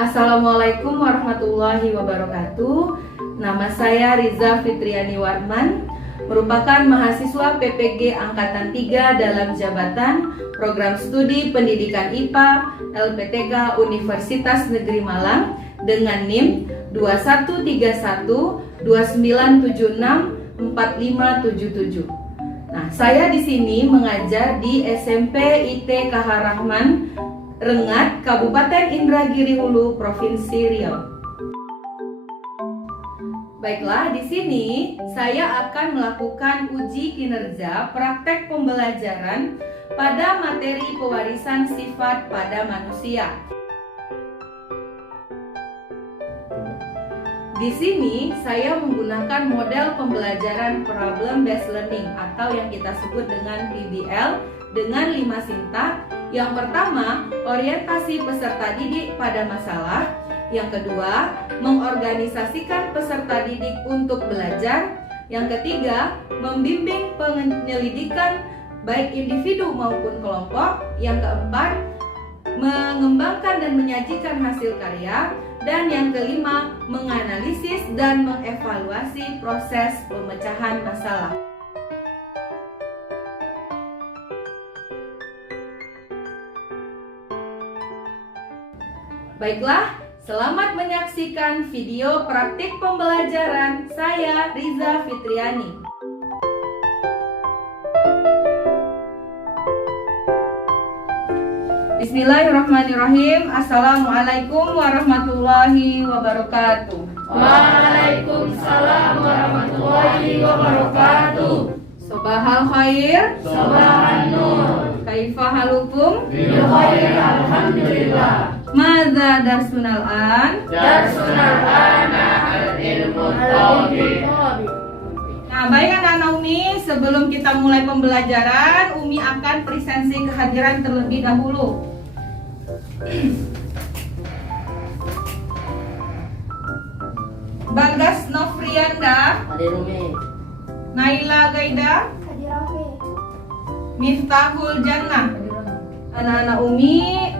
Assalamualaikum warahmatullahi wabarakatuh. Nama saya Riza Fitriani Warman, merupakan mahasiswa PPG Angkatan 3 dalam jabatan Program Studi Pendidikan IPA LPTK Universitas Negeri Malang dengan NIM 213129764577. Nah, saya di sini mengajar di SMP IT KH Rahman Rengat, Kabupaten Indragiri Hulu, Provinsi Riau. Baiklah, di sini saya akan melakukan uji kinerja praktek pembelajaran pada materi pewarisan sifat pada manusia. Di sini saya menggunakan model pembelajaran problem based learning atau yang kita sebut dengan PBL dengan 5 sintak. Yang pertama, orientasi peserta didik pada masalah. Yang kedua, mengorganisasikan peserta didik untuk belajar. Yang ketiga, membimbing penyelidikan baik individu maupun kelompok. Yang keempat, mengembangkan dan menyajikan hasil karya. Dan yang kelima, menganalisis dan mengevaluasi proses pemecahan masalah. Baiklah, selamat menyaksikan video praktik pembelajaran saya, Riza Fitriani. Bismillahirrahmanirrahim. Assalamualaikum warahmatullahi wabarakatuh. Waalaikumsalam warahmatullahi wabarakatuh. Sobahal khair, Sobahan nur, kaifa halukum? bil khair alhamdulillah. Madza darsunal an? Darsunal ana al ilmu tauhid. Nah, baik anak-anak Umi, sebelum kita mulai pembelajaran, Umi akan presensi kehadiran terlebih dahulu. Bagas Nofrianda, Hadir Umi. Naila Gaida, Miftahul Jannah. Anak-anak Umi,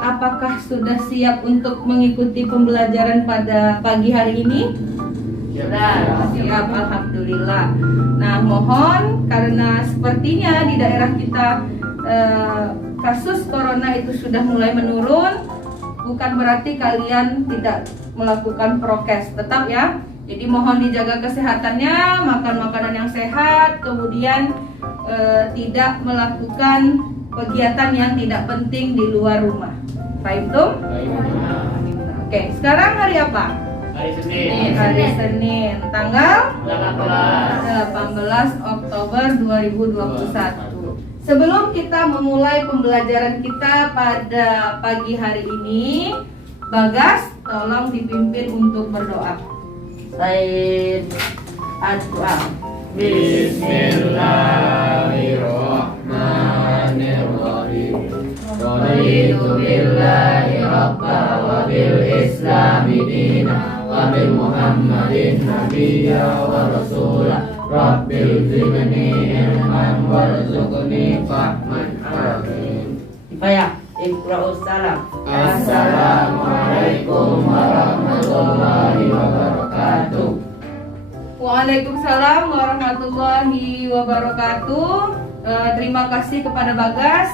apakah sudah siap untuk mengikuti pembelajaran pada pagi hari ini? Siap, alhamdulillah. Nah, mohon karena sepertinya di daerah kita kasus corona itu sudah mulai menurun, bukan berarti kalian tidak melakukan prokes, tetap ya. Jadi mohon dijaga kesehatannya, makan makanan yang sehat, kemudian tidak melakukan kegiatan yang tidak penting di luar rumah. Baik, Tum? Oke, sekarang hari apa? Hari Senin. Hari Senin, tanggal 18. 18 Oktober 2021. Sebelum kita memulai pembelajaran kita pada pagi hari ini, Bagas tolong dipimpin untuk berdoa. Said Adwa. Bismillahirrahmanirrahim. Raditu billahi rabba wa bil islami dina wa bil muhammadin nabiyya wa rasulah. Rabbil zidni ilman warzuqni fahman. Amin. Kifayah. Iqra'us salam. Assalamualaikum warahmatullahi wabarakatuh. Waalaikumsalam warahmatullahi wabarakatuh. Terima kasih kepada Bagas.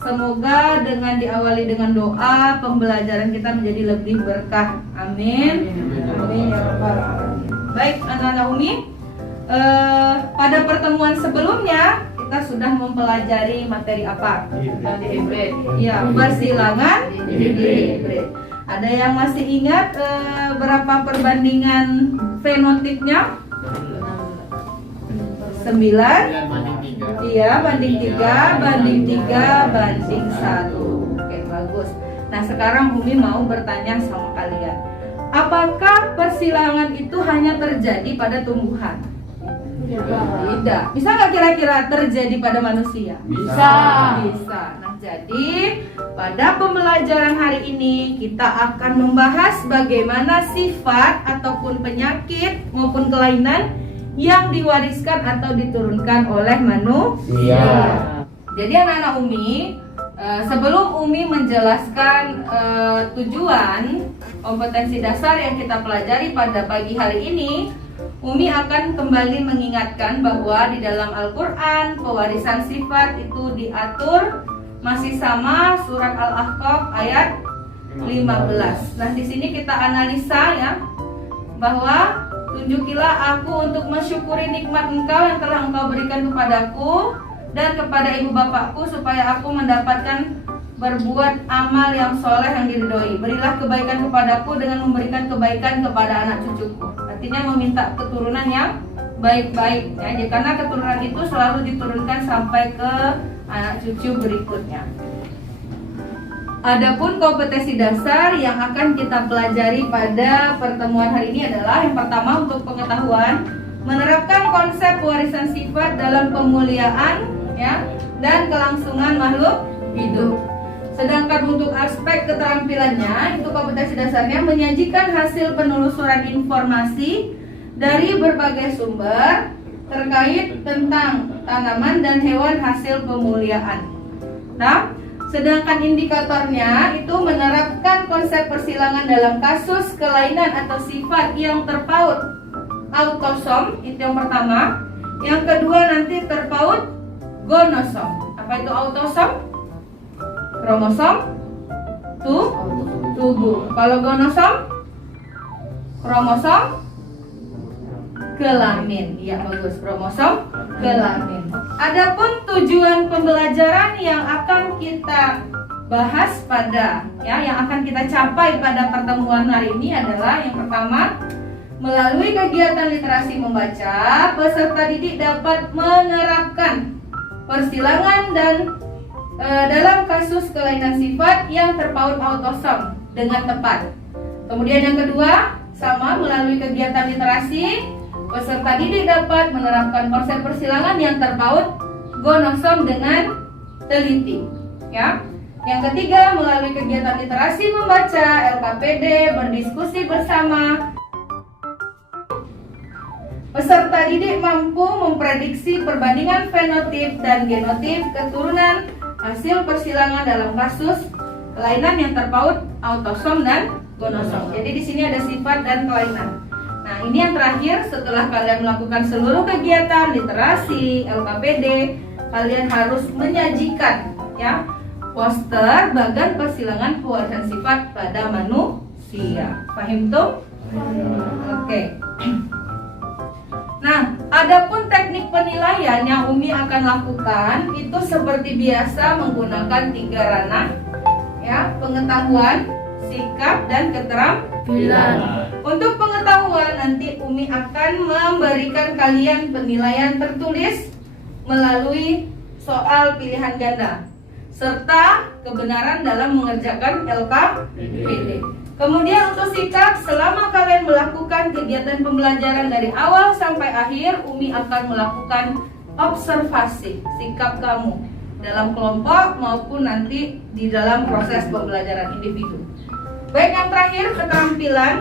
Semoga dengan diawali dengan doa, pembelajaran kita menjadi lebih berkah. Amin. Amin ya rabbal alamin. Baik anak-anak Umi, pada pertemuan sebelumnya kita sudah mempelajari materi apa? Hibrid. Ya, persilangan hibrid. Ada yang masih ingat berapa perbandingan fenotipnya? 9. Iya, banding 3, banding 3, banding 1. Oke, bagus. Nah, sekarang Umi mau bertanya sama kalian. Apakah persilangan itu hanya terjadi pada tumbuhan? Tidak. Bisa nggak kira-kira terjadi pada manusia? Bisa. Bisa. Nah, jadi pada pembelajaran hari ini kita akan membahas bagaimana sifat ataupun penyakit maupun kelainan yang diwariskan atau diturunkan oleh manusia. Jadi anak-anak Umi, Sebelum Umi menjelaskan tujuan kompetensi dasar yang kita pelajari pada pagi hari ini, Umi akan kembali mengingatkan bahwa di dalam Al-Quran pewarisan sifat itu diatur masih sama surat Al-Ahqaf ayat 15. Nah, di sini kita analisa ya, bahwa tunjukilah aku untuk mensyukuri nikmat Engkau yang telah Engkau berikan kepadaku dan kepada ibu bapakku supaya aku mendapatkan berbuat amal yang soleh yang diridhoi. Berilah kebaikan kepadaku dengan memberikan kebaikan kepada anak cucuku. Artinya meminta keturunan yang baik-baik ya, karena keturunan itu selalu diturunkan sampai ke anak cucu berikutnya. Adapun kompetensi dasar yang akan kita pelajari pada pertemuan hari ini adalah yang pertama untuk pengetahuan, menerapkan konsep warisan sifat dalam pemuliaan ya dan kelangsungan makhluk hidup. Sedangkan untuk aspek keterampilannya, itu kompetensi dasarnya menyajikan hasil penelusuran informasi dari berbagai sumber terkait tentang tanaman dan hewan hasil pemuliaan. Nah, sedangkan indikatornya itu menerapkan konsep persilangan dalam kasus kelainan atau sifat yang terpaut autosom, itu yang pertama. Yang kedua nanti terpaut gonosom. Apa itu autosom? Kromosom tubuh. Kalau gonosom, kromosom kelamin. Ya bagus, kromosom kelamin. Adapun tujuan pembelajaran yang akan kita bahas pada yang akan kita capai pada pertemuan hari ini adalah yang pertama, melalui kegiatan literasi membaca, peserta didik dapat menerapkan persilangan dan dalam kasus kelainan sifat yang terpaut autosom dengan tepat. Kemudian yang kedua, sama melalui kegiatan literasi, peserta didik dapat menerapkan konsep persilangan yang terpaut gonosom dengan teliti. Ya. Yang ketiga, melalui kegiatan literasi membaca, LKPD, berdiskusi bersama, peserta didik mampu memprediksi perbandingan fenotip dan genotip keturunan hasil persilangan dalam kasus kelainan yang terpaut autosom dan gonosom. Jadi di sini ada sifat dan kelainan. Nah, ini yang terakhir, setelah kalian melakukan seluruh kegiatan literasi, LKPD, kalian harus menyajikan ya poster bagan persilangan pewarisan sifat pada manusia. Paham tuh? Oke. Nah, adapun teknik penilaian yang Umi akan lakukan itu seperti biasa menggunakan 3 ranah ya, pengetahuan, sikap, dan keterampilan. Untuk pengetahuan nanti Umi akan memberikan kalian penilaian tertulis melalui soal pilihan ganda serta kebenaran dalam mengerjakan LKPD. Kemudian untuk sikap, selama kalian melakukan kegiatan pembelajaran dari awal sampai akhir, Umi akan melakukan observasi sikap kamu dalam kelompok maupun nanti di dalam proses pembelajaran individu. Baik, yang terakhir keterampilan.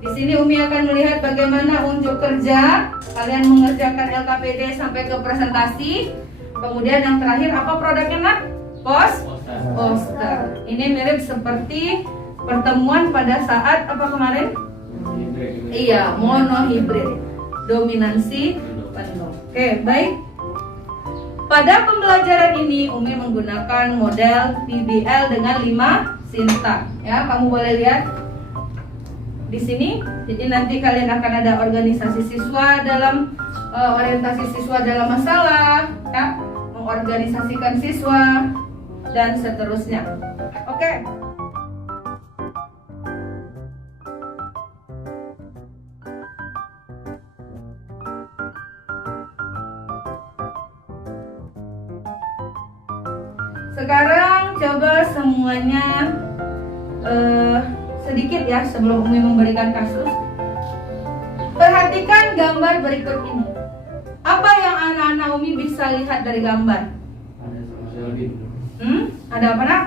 Di sini Umi akan melihat bagaimana unjuk kerja kalian mengerjakan LKPD sampai ke presentasi. Kemudian yang terakhir apa produknya nak? Poster. Ini mirip seperti pertemuan pada saat apa kemarin? Iya, monohibrid, dominansi penuh. Oke, baik. Pada pembelajaran ini Umi menggunakan model PBL dengan 5 sintak. Ya, kamu boleh lihat di sini. Jadi nanti kalian akan ada organisasi siswa dalam orientasi siswa dalam masalah, ya, mengorganisasikan siswa dan seterusnya. Oke. Sekarang coba semuanya sedikit ya sebelum Umi memberikan kasus. Perhatikan gambar berikut ini. Apa yang anak-anak Umi bisa lihat dari gambar? Ada apa nak?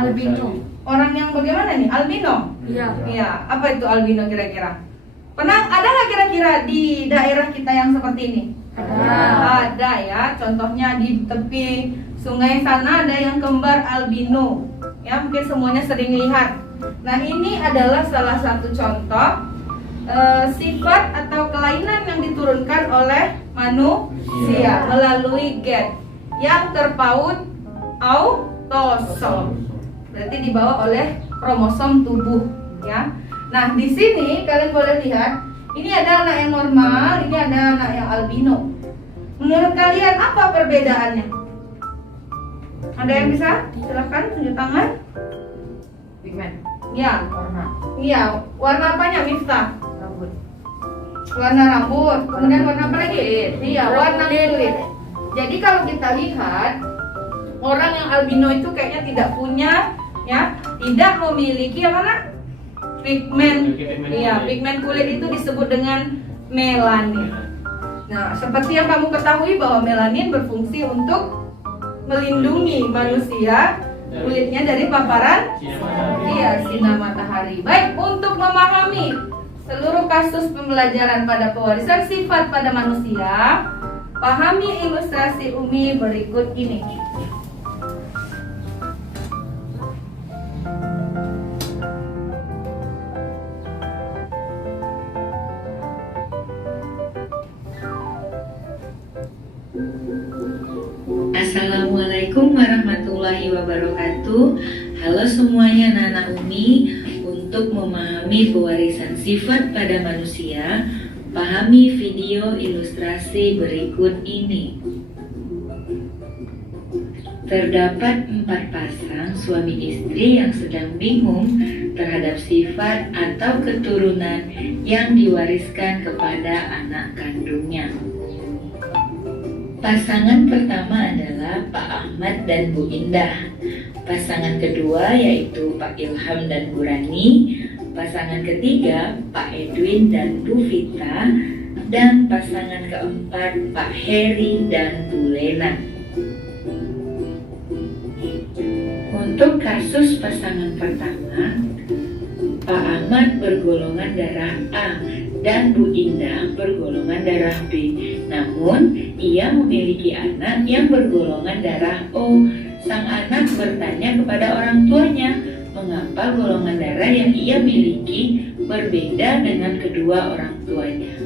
Albino. Orang yang bagaimana nih? Albino? Iya. Iya. Apa itu albino kira-kira? Ada nggak kira-kira di daerah kita yang seperti ini? Ada. Ada ya. Contohnya di tepi sungai sana ada yang kembar albino. Ya, mungkin semuanya sering lihat. Nah, ini adalah salah satu contoh sifat atau kelainan yang diturunkan oleh manusia melalui gen yang terpaut autosom. Berarti dibawa oleh kromosom tubuh, ya. Nah, di sini kalian boleh lihat, ini ada anak yang normal, ini ada anak yang albino. Menurut kalian apa perbedaannya? Ada yang bisa? Silahkan tunjuk tangan. Pigmen. Ya, Warna. iya. Warna apanya, Miftah? Rambut. Warna rambut. Kemudian warna apa lagi? Kulit. Iya, warna kulit. Jadi kalau kita lihat, orang yang albino itu kayaknya tidak punya, ya, tidak memiliki apa nak? Pigmen. Iya, pigmen kulit itu disebut dengan melanin. Nah, seperti yang kamu ketahui bahwa melanin berfungsi untuk melindungi manusia kulitnya dari paparan sinar matahari. Baik, untuk memahami seluruh kasus pembelajaran pada pewarisan sifat pada manusia, pahami ilustrasi Umi berikut ini. Assalamualaikum warahmatullahi wabarakatuh. Halo semuanya, Nana Umi. Untuk memahami pewarisan sifat pada manusia, pahami video ilustrasi berikut ini. Terdapat 4 pasang suami istri yang sedang bingung terhadap sifat atau keturunan yang diwariskan kepada anak kandungnya. Pasangan pertama adalah Pak Ahmad dan Bu Indah. Pasangan kedua yaitu Pak Ilham dan Bu Rani. Pasangan ketiga Pak Edwin dan Bu Vita. Dan pasangan keempat Pak Heri dan Bu Lena. Untuk kasus pasangan pertama, Pak Ahmad bergolongan darah A dan Bu Indah bergolongan darah B. Namun, ia memiliki anak yang bergolongan darah O. Sang anak bertanya kepada orang tuanya, mengapa golongan darah yang ia miliki berbeda dengan kedua orang tuanya.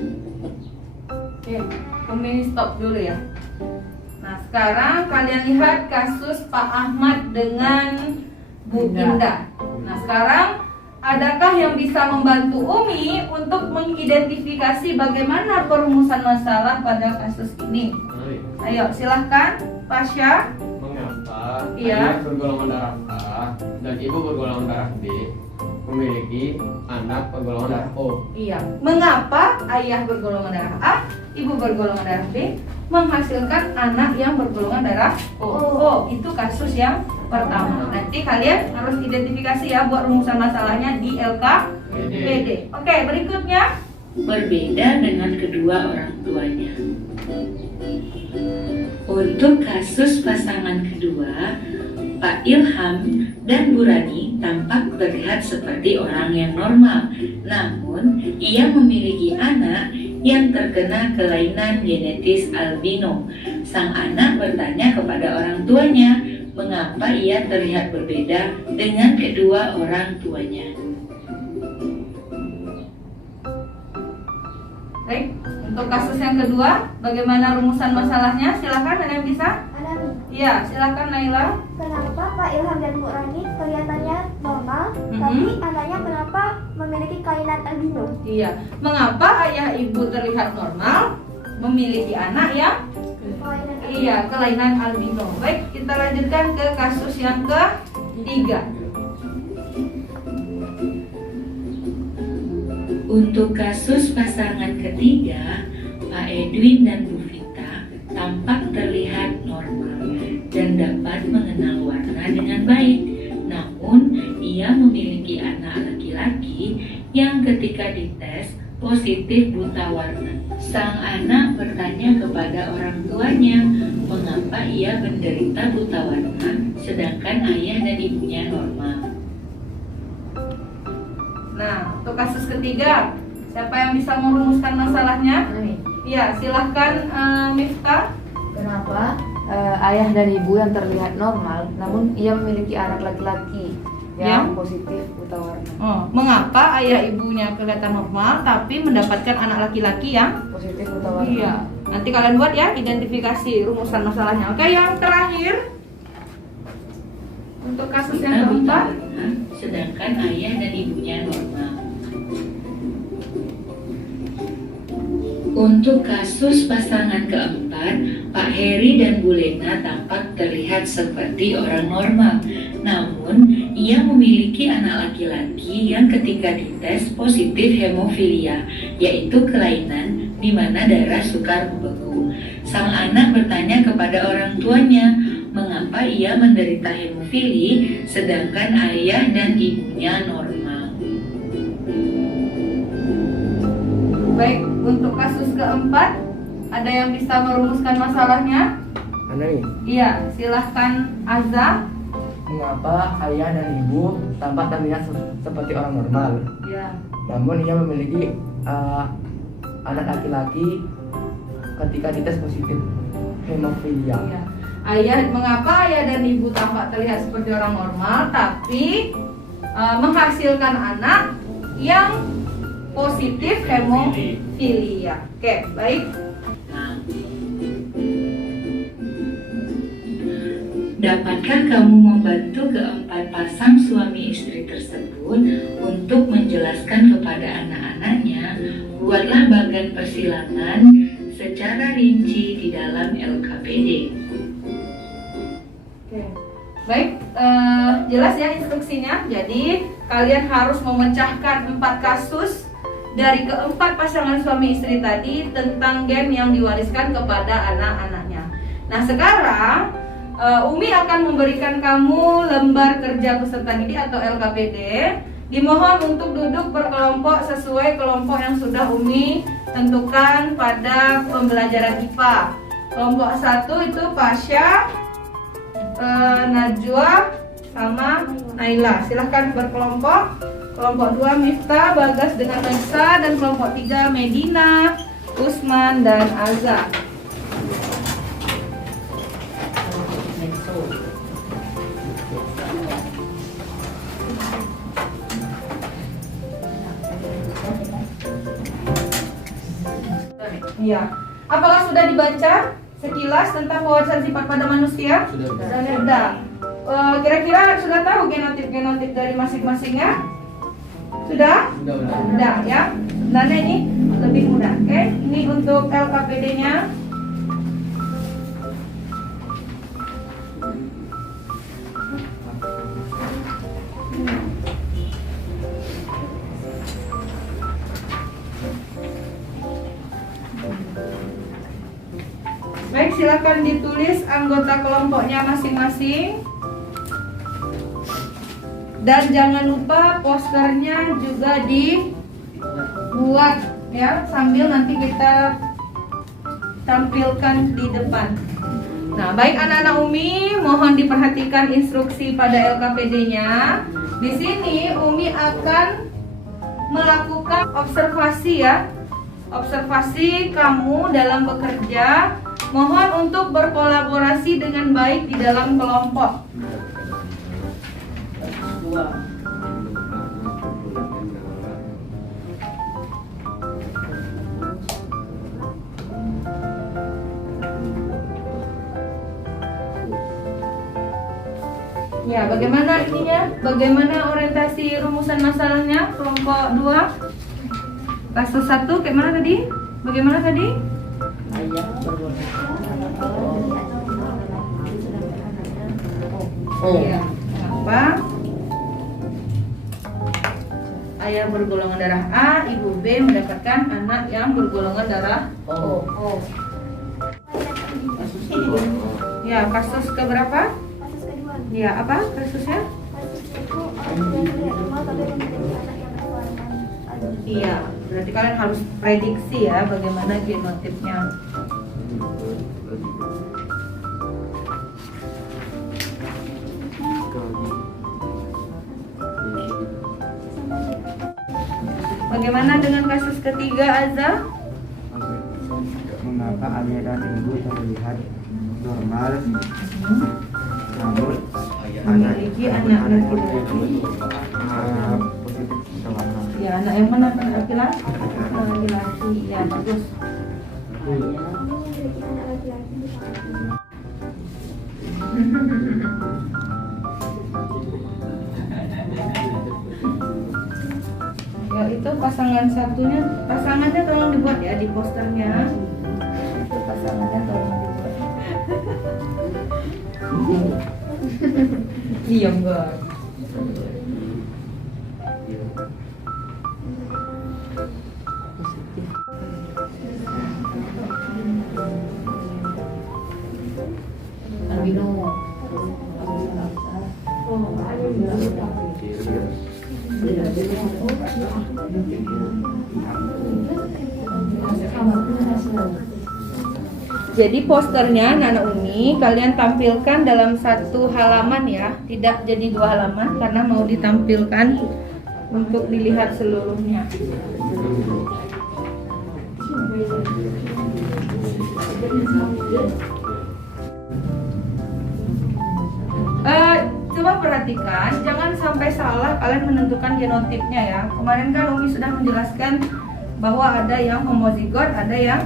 Oke, Umi stop dulu ya. Nah, sekarang kalian lihat kasus Pak Ahmad dengan Bu Indah. Nah, sekarang adakah yang bisa membantu Umi untuk mengidentifikasi bagaimana perumusan masalah pada kasus ini? Ayo, silahkan, Pasha. Mengapa Iya. ayah bergolongan darah A dan ibu bergolongan darah B memiliki anak bergolongan darah O? Iya. Mengapa ayah bergolongan darah A, ibu bergolongan darah B, menghasilkan anak yang bergolongan darah O? Oh, itu kasus yang pertama. Nanti kalian harus identifikasi ya buat rumusan masalahnya di LKPD. Oke, berikutnya. Berbeda dengan kedua orang tuanya. Untuk kasus pasangan kedua, Pak Ilham dan Bu Rani tampak terlihat seperti orang yang normal. Namun, ia memiliki anak yang terkena kelainan genetis albino. Sang anak bertanya kepada orang tuanya, mengapa ia terlihat berbeda dengan kedua orang tuanya. Baik, untuk kasus yang kedua, bagaimana rumusan masalahnya? Silakan, ada yang bisa? Ada nih. Iya, silakan Naila. Kenapa Pak Ilham dan Bu Rani kelihatannya normal, tapi anaknya kenapa memiliki kelainan albino? Iya, mengapa ayah ibu terlihat normal, memiliki anak yang kelainan albino? Baik, kita lanjutkan ke kasus yang ketiga. Untuk kasus pasangan ketiga, Pak Edwin dan Bu Vita tampak terlihat normal dan dapat mengenal warna dengan baik. Namun, ia memiliki anak laki-laki yang ketika dites positif buta warna. Sang anak bertanya kepada orang tuanya, mengapa ia menderita buta warna sedangkan ayah dan ibunya normal. Nah, untuk kasus ketiga, siapa yang bisa merumuskan masalahnya? Iya, silahkan Miftah. Kenapa ayah dan ibu yang terlihat normal, namun ia memiliki anak laki-laki yang positif buta warna. Oh, mengapa ayah ibunya kelihatan normal tapi mendapatkan anak laki-laki yang Positif buta warna. iya. Nanti kalian buat ya identifikasi rumusan masalahnya. Oke, yang terakhir untuk kasus yang Buta keempat. warna, sedangkan ayah dan ibunya normal. Untuk kasus pasangan keempat, Pak Heri dan Bu Lena tampak terlihat seperti orang normal. Namun, ia memiliki anak laki-laki yang ketika dites positif hemofilia, yaitu kelainan di mana darah sukar membeku. Sang anak bertanya kepada orang tuanya, mengapa ia menderita hemofili sedangkan ayah dan ibunya normal. Baik, untuk kasus keempat, ada yang bisa merumuskan masalahnya? Anda nih, Iya, silahkan Azza. mengapa ayah dan ibu tampak terlihat seperti orang normal, Ya. namun ia memiliki anak laki-laki ketika dites positif hemofilia? Ya. Mengapa ayah dan ibu tampak terlihat seperti orang normal, tapi menghasilkan anak yang positif hemofilia? Oke, baik. Dapatkah kamu membantu keempat pasang suami istri tersebut untuk menjelaskan kepada anak-anaknya? Buatlah bagan persilangan secara rinci di dalam LKPD. Oke. Baik, jelas ya instruksinya. Jadi kalian harus memecahkan 4 kasus dari keempat pasangan suami istri tadi tentang gen yang diwariskan kepada anak-anaknya. Nah, sekarang Umi akan memberikan kamu lembar kerja peserta didik atau LKPD. Dimohon untuk duduk berkelompok sesuai kelompok yang sudah Umi tentukan pada pembelajaran IPA. Kelompok 1 itu Pasha, Najwa, sama Naila. Silahkan berkelompok. Kelompok 2 Miftah, Bagas dengan Nesa, dan kelompok 3 Medina, Usman, dan Azza. Iya. Apakah sudah dibaca sekilas tentang pewarisan sifat pada manusia? Sudah. Kira-kira sudah tahu genotip dari masing-masingnya? Sudah? Sudah ya. Sebenarnya ini lebih mudah. Oke, ini untuk LKPD-nya. Baik, silakan ditulis anggota kelompoknya masing-masing. Dan jangan lupa posternya juga dibuat ya, sambil nanti kita tampilkan di depan. Nah, baik anak-anak Umi, mohon diperhatikan instruksi pada LKPD-nya. Di sini Umi akan melakukan observasi ya. Observasi kamu dalam bekerja. Mohon untuk berkolaborasi dengan baik di dalam kelompok. Ya, bagaimana ininya? Bagaimana orientasi rumusan masalahnya? Kelompok 2 kasus 1 kayak mana tadi? Bagaimana tadi? Ayah bergolongan Iya. Kenapa? Ayah bergolongan darah A, ibu B mendapatkan anak yang bergolongan darah O. Ya, kasus keberapa? Kasus kedua. Ya, apa kasusnya? Kasus itu dia terlihat normal tapi memiliki anak yang berkeluarga. Iya, berarti kalian harus prediksi ya bagaimana genotipnya. Bagaimana dengan kasus ketiga, Azza? mengapa ayah dan ibu terlihat normal, namun Memiliki anak laki-laki. positif atau anak. Ya, anak yang mana? Anak laki-laki? Anak laki-laki. Ya, bagus. Ini memiliki anak laki-laki bersama. Ya, itu pasangan satunya. Pasangannya tolong dibuat ya di posternya. Itu pasangannya tolong dibuat. Iya, enggak. albino. Jadi posternya Nana Umi kalian tampilkan dalam satu halaman ya, tidak jadi 2 halaman karena mau ditampilkan untuk dilihat seluruhnya. Coba perhatikan, jangan sampai salah kalian menentukan genotipnya ya. Kemarin kan Umi sudah menjelaskan bahwa ada yang homozigot, ada yang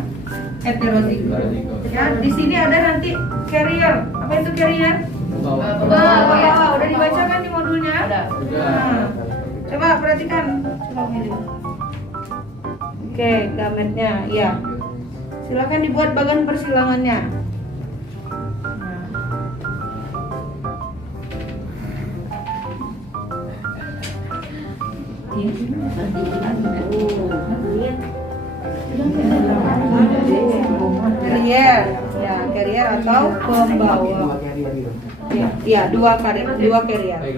heterozigot. Ya, di sini ada nanti carrier. Apa itu carrier? Udah dibacakan di modulnya? Ada. Nah, coba perhatikan. Coba milih. Oke, gametnya, ya. Silakan dibuat bagan persilangannya. Nah. Carrier, ya carrier atau pembawa. Ya, dua carrier.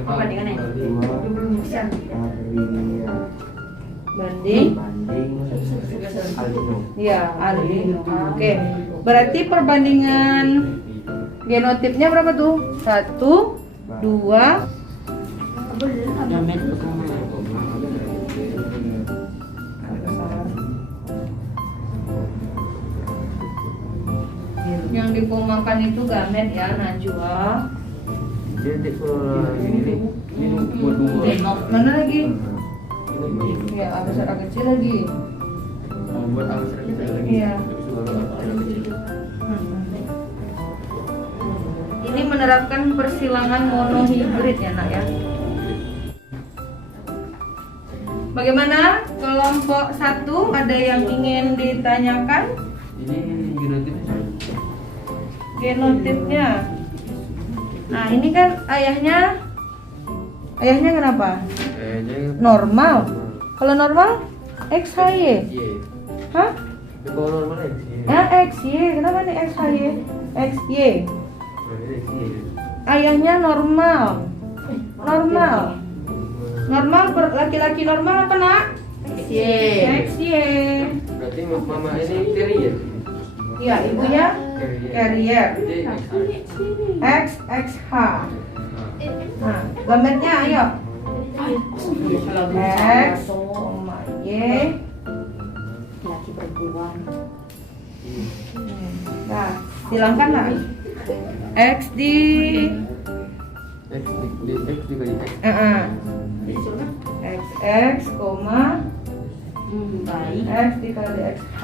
Perbandingannya. Banding, albino. ya albino. Oke, berarti perbandingan genotipnya berapa tuh? 1, 2. Yang dipomakan itu gamet ya, Najwa. Jadi kalau ini buat dua. Mana lagi? Ya, agak kecil lagi. Buat alas kita lagi. Iya. Ini menerapkan persilangan monohibrid ya, Nak ya. Bagaimana kelompok 1, ada yang ingin ditanyakan? Ini genotipnya. Genotipnya. Nah, ini kan ayahnya kenapa? Kayaknya Normal. Kalau normal XY. Iya. Hah? Kalau normal ya. XY. Kenapa nih XY? XY. Ayahnya normal. Normal laki-laki normal apa, Nak? XY. Berarti mama ini carrier. Iya, ibunya carrier. Jadi XXH. Nah, gambarnya ayo. X, Y. Laki perempuan. Nah, silangkan lah. X di X juga di X. XX, koma Baik. X dikali XH.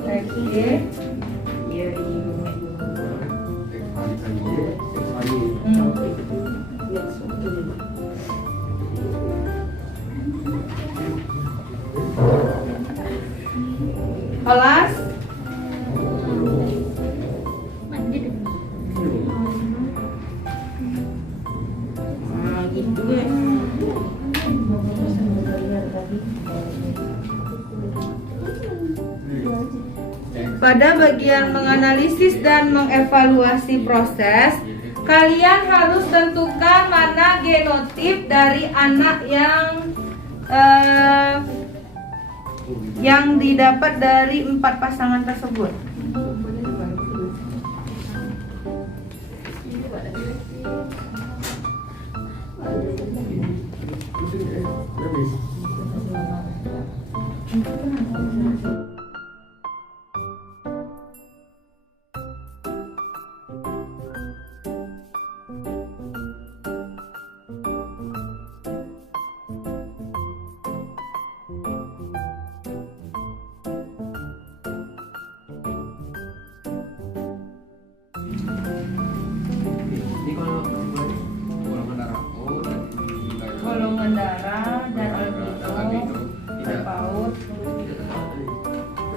XY. Kelas gitu ya. Pada bagian menganalisis dan mengevaluasi proses, kalian harus tentukan mana genotip dari anak yang didapat dari 4 pasangan tersebut.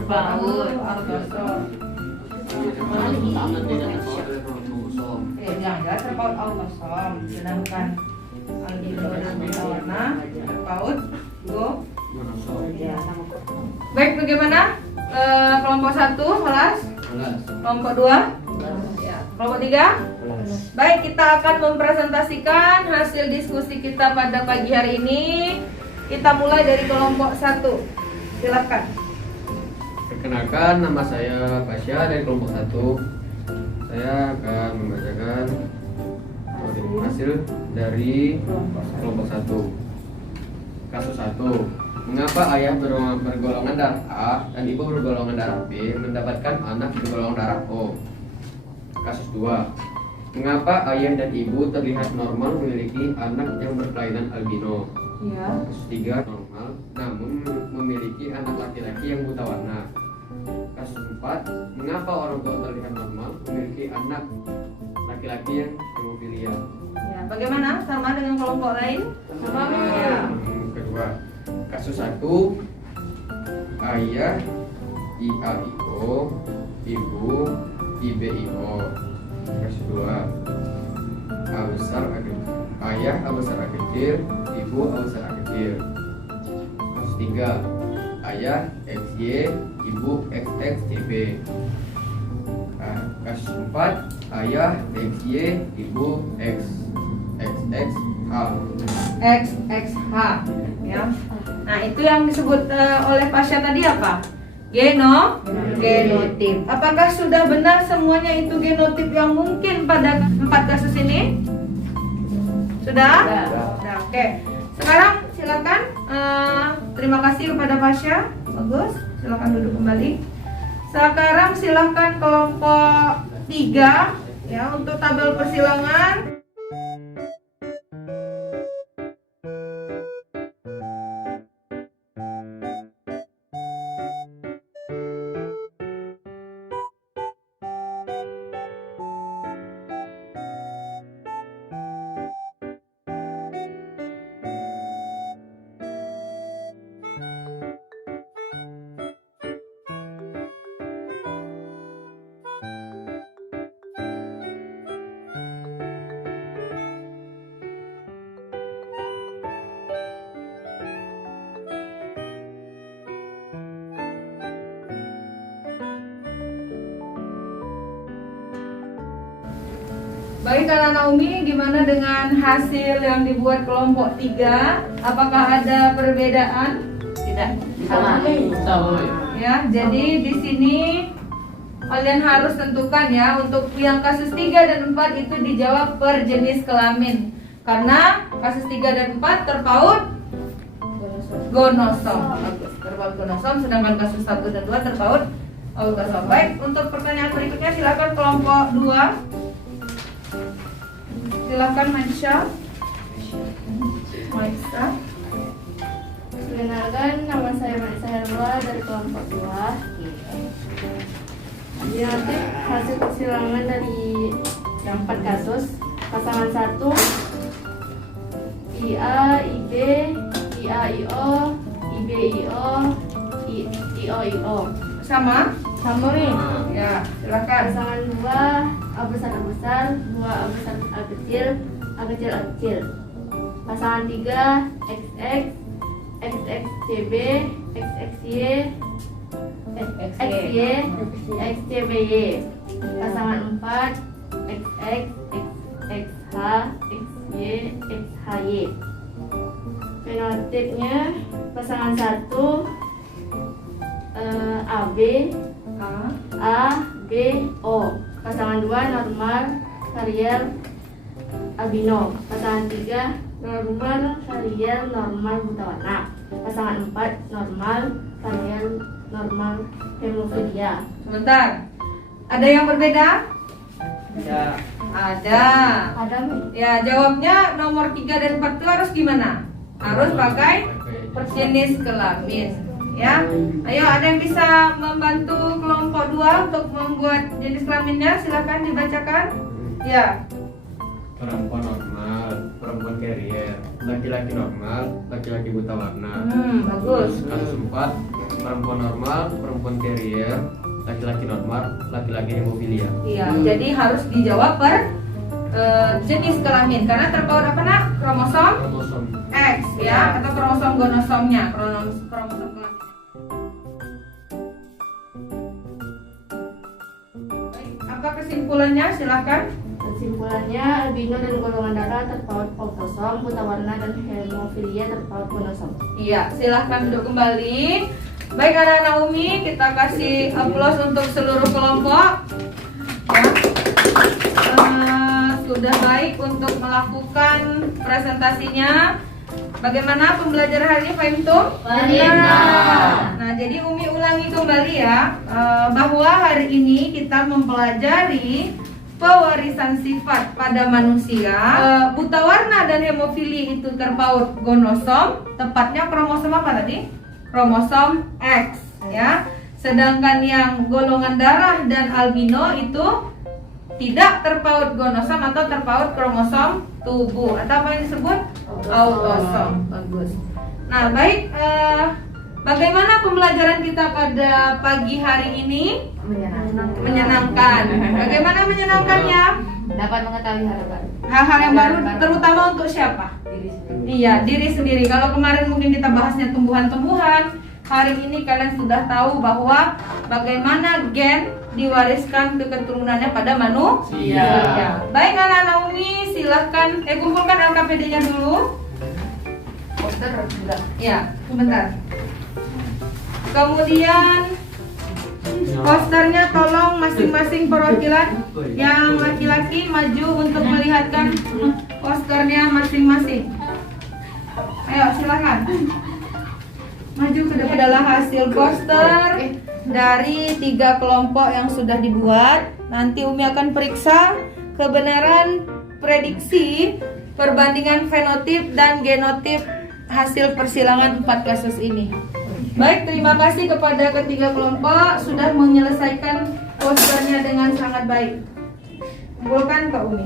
Terpaut autosom. Yang jelas terpaut autosom, sedangkan albino dan buta warna terpaut Baik, bagaimana? Kelompok 1 kelas? Kelompok 2? Ya. Kelompok 3? Baik, kita akan mempresentasikan hasil diskusi kita pada pagi hari ini. Kita mulai dari kelompok 1. Silakan. Perkenalkan, nama saya Pasya dari kelompok 1. Saya akan membacakan hasil dari kelompok 1. Kasus 1. Mengapa ayah bergolongan darah A dan ibu bergolongan darah B mendapatkan anak bergolongan darah O? Kasus 2. Mengapa ayah dan ibu terlihat normal memiliki anak yang berkelainan albino? Ya. Kasus 3. Normal namun memiliki anak laki-laki yang buta warna. Kasus 4. Mengapa orang tua terlihat normal memiliki anak laki-laki yang hemofilia? Ya, bagaimana? Sama dengan kelompok lain? Sama. Ya. Kedua, kasus 1. Ayah IAIO, ibu IBIO. Kasus 2. Ayah A besar A kecil, ibu A besar A kecil. Kasus 3. Ayah XY, ibu XXCB. Kasus 4. Ayah XY, ibu XXH. XXH, ya. Nah, itu yang disebut oleh Pasya tadi apa? Genotip. Apakah sudah benar semuanya itu genotip yang mungkin pada 4 kasus ini? Sudah? Sudah. Oke. Sekarang silakan. Terima kasih kepada Pasya. Bagus. Silakan duduk kembali. Sekarang silakan kelompok 3 ya untuk tabel persilangan. Baik, Kak Naomi, gimana dengan hasil yang dibuat kelompok 3? Apakah ada perbedaan? Tidak. Sama. Ya, jadi di sini kalian harus tentukan ya untuk yang kasus 3 dan 4 itu dijawab per jenis kelamin. Karena kasus 3 dan 4 terpaut gonosom. Bagus, terpaut gonosom, sedangkan kasus 1 dan 2 terpaut autosom. Baik, untuk pertanyaan berikutnya silakan kelompok 2. Silakan Maisha. Perkenalkan, nama saya Maisha Herwa dari kelompok 2. Dilatih hasil persilangan dari yang 4 kasus. Pasangan 1 IA, IB, IAIO, IBIO, IOIO. Sama? Sama nih. Ya, silakan. Pasangan 2 A besar A besar, 2 A besar A kecil, A kecil A kecil. Pasangan 3 XX, XXCB, XXY, XY, XCBY. Pasangan 4 XX, XXH, XY, XHY. Fenotipnya pasangan 1 AB, A, B, O. Pasangan 2 normal, karier, albino. Pasangan 3 normal, karier, normal, buta warna. Pasangan 4 normal, karier, normal, hemofilia. Sebentar. Ada yang berbeda? Ya. Ada. Ada nih. Ya, jawabnya nomor 3 dan 4 itu harus gimana? Harus pakai jenis kelamin. Ya, ayo ada yang bisa membantu kelompok 2 untuk membuat jenis kelaminnya? Silakan dibacakan. Ya. Perempuan normal, perempuan carrier, laki-laki normal, laki-laki buta warna. Bagus. Kasus 4, perempuan normal, perempuan carrier, laki-laki normal, laki-laki hemofilia. Iya, jadi harus dijawab per jenis kelamin karena terpaut apa nak? Kromosom Kromosom. X ya atau kromosom gonosomnya, kromosom kelamin. Baik, apa kesimpulannya? Silakan. Kesimpulannya, albino dan golongan darah terpaut kromosom, buta warna dan hemofilia terpaut gonosom. Iya, silahkan duduk kembali. Baik anak-anak Umi, kita kasih aplaus untuk seluruh kelompok. Ya. Sudah baik untuk melakukan presentasinya. Bagaimana pembelajaran hari ini, Pak Imtum? Nah, jadi Umi ulangi kembali ya, bahwa hari ini kita mempelajari pewarisan sifat pada manusia. Buta warna dan hemofili itu terpaut gonosom, tepatnya kromosom apa tadi? Kromosom X ya. Sedangkan yang golongan darah dan albino itu tidak terpaut gonosom atau terpaut kromosom tubuh atau apa yang disebut autosom. Bagus. Nah, baik, bagaimana pembelajaran kita pada pagi hari ini? Menyenangkan. Bagaimana menyenangkannya? Dapat mengetahui hal baru. Hal-hal yang baru, terutama untuk siapa? Iya, diri sendiri. Kalau kemarin mungkin kita bahasnya tumbuhan-tumbuhan, hari ini kalian sudah tahu bahwa bagaimana gen diwariskan ke keturunannya pada manusia. Ya. Baik anak-anak Umi, silahkan kumpulkan LKPD-nya dulu. Poster juga. Ya, sebentar. Kemudian posternya tolong masing-masing perwakilan. Yang laki-laki maju untuk melihatkan posternya masing-masing. Ayo silakan. Maju ke depan. Adalah hasil poster dari 3 kelompok yang sudah dibuat. Nanti Umi akan periksa kebenaran prediksi perbandingan fenotip dan genotip hasil persilangan 4 kasus ini. Baik, terima kasih kepada ketiga kelompok sudah menyelesaikan posternya dengan sangat baik. Kumpulkan ke Umi.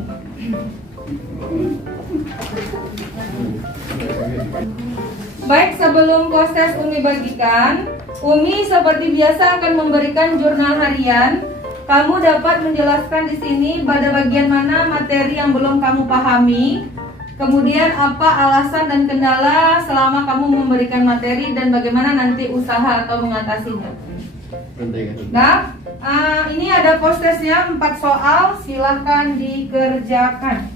Baik, sebelum proses Umi bagikan, Umi seperti biasa akan memberikan jurnal harian. Kamu dapat menjelaskan di sini pada bagian mana materi yang belum kamu pahami. Kemudian apa alasan dan kendala selama kamu memberikan materi dan bagaimana nanti usaha atau mengatasinya. Nah, ini ada postesnya 4 soal, silahkan dikerjakan.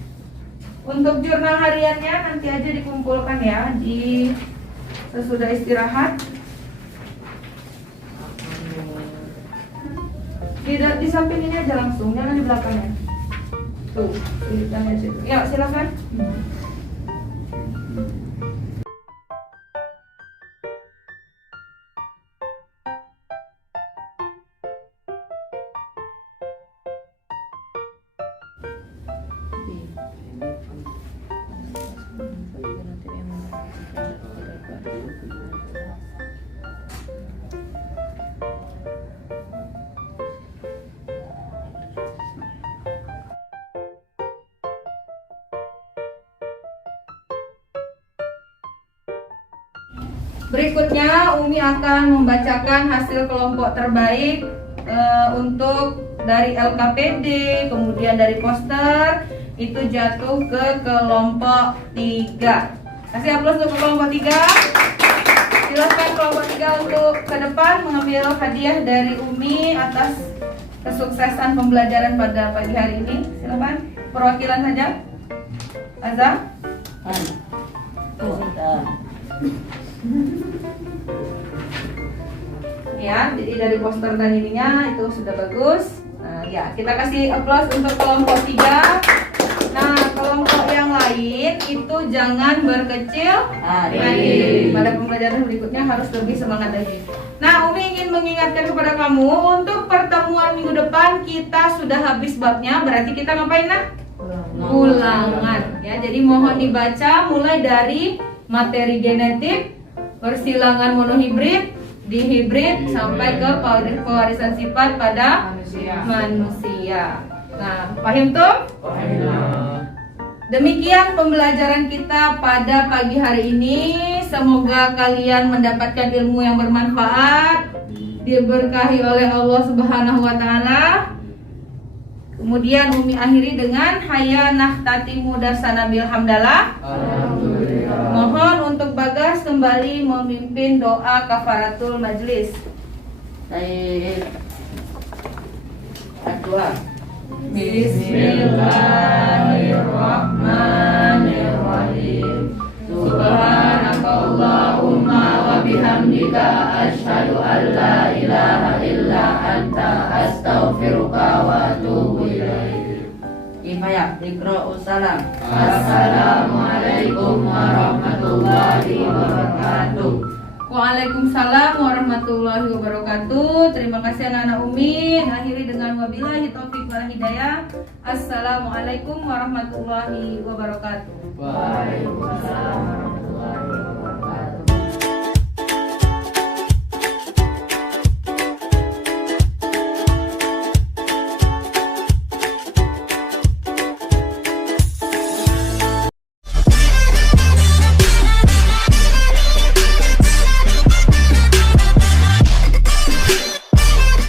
Untuk jurnal hariannya nanti aja dikumpulkan ya di sesudah istirahat. Di samping ini aja langsung, jangan di belakangnya. Tuh, jangan situ. Ya, silakan. Berikutnya Umi akan membacakan hasil kelompok terbaik untuk dari LKPD, kemudian dari poster itu jatuh ke kelompok 3. Kasih aplaus untuk kelompok 3. Silakan kelompok 3 untuk ke depan mengambil hadiah dari Umi atas kesuksesan pembelajaran pada pagi hari ini. Silakan perwakilan saja. Azam. Ya, jadi dari poster dan ininya itu sudah bagus. Nah, ya, kita kasih aplaus untuk kelompok 3. Nah, kelompok yang lain itu jangan berkecil hati. Pada pembelajaran berikutnya harus lebih semangat lagi. Nah, Umi ingin mengingatkan kepada kamu untuk pertemuan minggu depan kita sudah habis babnya, berarti kita ngapain nak? Ulangan. Ya, jadi mohon dibaca mulai dari materi genetik, persilangan monohibrid, dihibrid sampai ke pewarisan sifat pada manusia. Nah, paham tuh? Demikian pembelajaran kita pada pagi hari ini. semoga kalian mendapatkan ilmu yang bermanfaat, diberkahi oleh Allah Subhanahu wa taala. Kemudian Umi akhiri dengan hayya nahtatimu darsana bil hamdalah. Mohon untuk Bagas kembali memimpin doa kafaratul majlis. Baik. Kedua. Bismillahirrahmanirrahim. Subhanakallahumma wa bihamdika asyhadu an la ilaha illa anta astaghfiruka wa atubu ilaik. Kifayah, iqra'us salam. Assalamualaikum warahmatullahi wabarakatuh. Waalaikumsalam warahmatullahi wabarakatuh. Terima kasih anak-anak Umi. Akhiri dengan wabillahi taufik wal hidayah. Assalamualaikum warahmatullahi wabarakatuh. Waalaikumsalam warahmatullahi wabarakatuh.